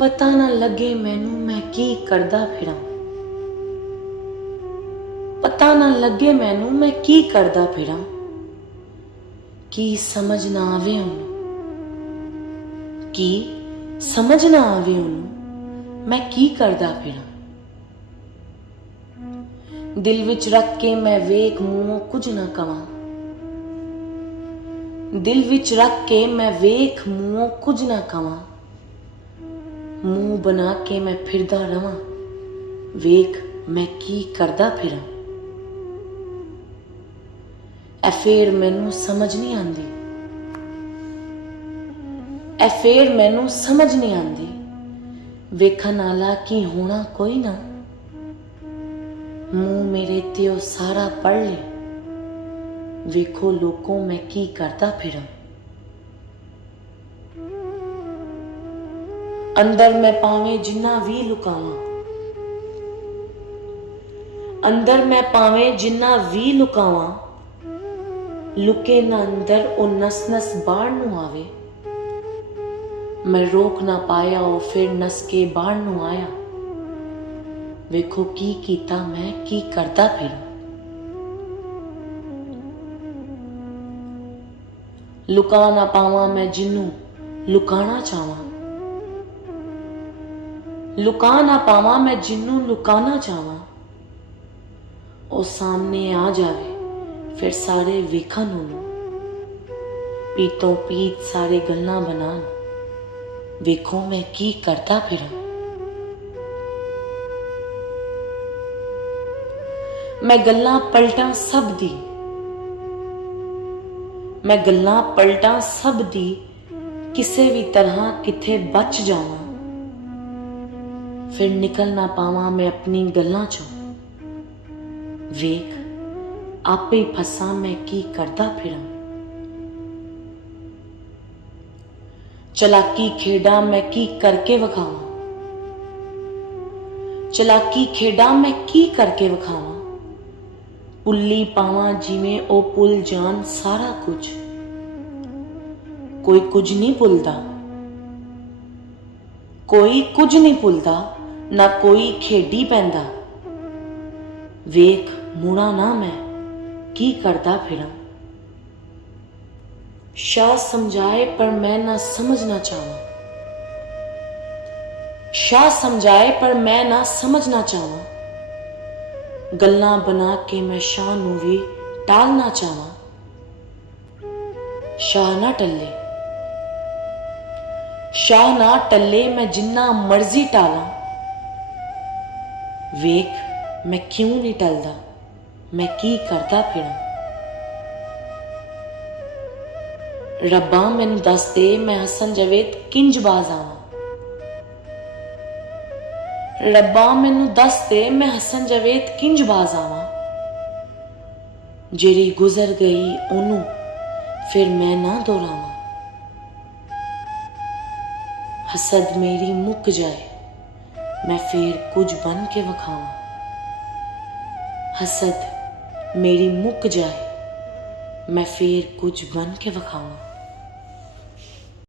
पता ना लगे मैनू मैं की करदा फिरां। पता ना लगे मैनू मैं की करदा फिरां। की समझ ना आवे उन्नू, की समझ ना आवे उन्नू मैं की करदा फिरां। दिल विच रख के मैं वेख मूंहों कुछ ना कवां। दिल विच रख के मैं वेख मूंहों कुछ ना कवां। मुंह बना के मैं फिरदा रवां, वेख मैं की करदा फिरां। ऐ फेर मैनू समझ नहीं आंदी, ऐ फेर मैनू समझ नहीं आंदी। वेखन आला की होना कोई ना, मुंह मेरे ते ओ सारा पढ़ ले। वेखो लोकों मैं की करदा फिरां। अंदर मैं पावें जिन्ना भी लुकावां, अंदर मैं पावें जिन्ना भी लुकावां। लुके ना अंदर ओ नस नस बाहर नू आवे। मैं रोक ना पाया ओ फिर नस के बाहर नू आया। वेखो की कीता मैं की करदा फिरां। लुका ना पावां मैं जिन्नू लुकाना चाहवां। लुका ना पावां मैं जिन्नू लुकाना चाहवां। ओ सामने आ जावे फिर सारे वेखन ओनू। पीतों पीत सारे गल्लां बनान, वेखो मैं की करदा फिरां। मैं गल्लां पलटां सब दी, मैं गल्लां पलटां सब दी। किसे भी तरह किथे बच जावां, फिर निकल ना पावां मैं अपनी गल्लां चों। वेख आपे फसां मैं की करदा फिरां। चलाकी खेडां मैं की करके वखावां। चलाकी खेडां मैं की करके वखावां। पुल्ली पावां जिवें ओ पुल जान सारा कुछ। कोई कुछ नहीं भुलदा, कोई कुछ नहीं भुलदा, ना कोई खेडी पैंदा। वेख मुड़ा ना मैं की करदा फिरां। शाह समझाए पर मैं ना समझना चाहवां। शाह समझाए पर मैं ना समझना चाहवां। गल्लां बना के मैं शाह नू भी टालना चाहवां। शाह ना टल्ले, शाह ना टल्ले मैं जिन्ना मर्जी टालां। वेख मैं क्यों नहीं टलदा, मैं की करदा फिरां। रब्बा मैनू दस दे मैं हसन जवेद किंज बाज आवां। रब्बा मैनू दस दे मैं हसन जवेद किंज बाज आवां। जेड़ी गुजर गई ओनू फिर मैं ना दोहरावां। हसद मेरी मुक जाए मैं फिर कुछ बन के वखावां। हसद मेरी मुक जाए मैं फिर कुछ बन के वखावां।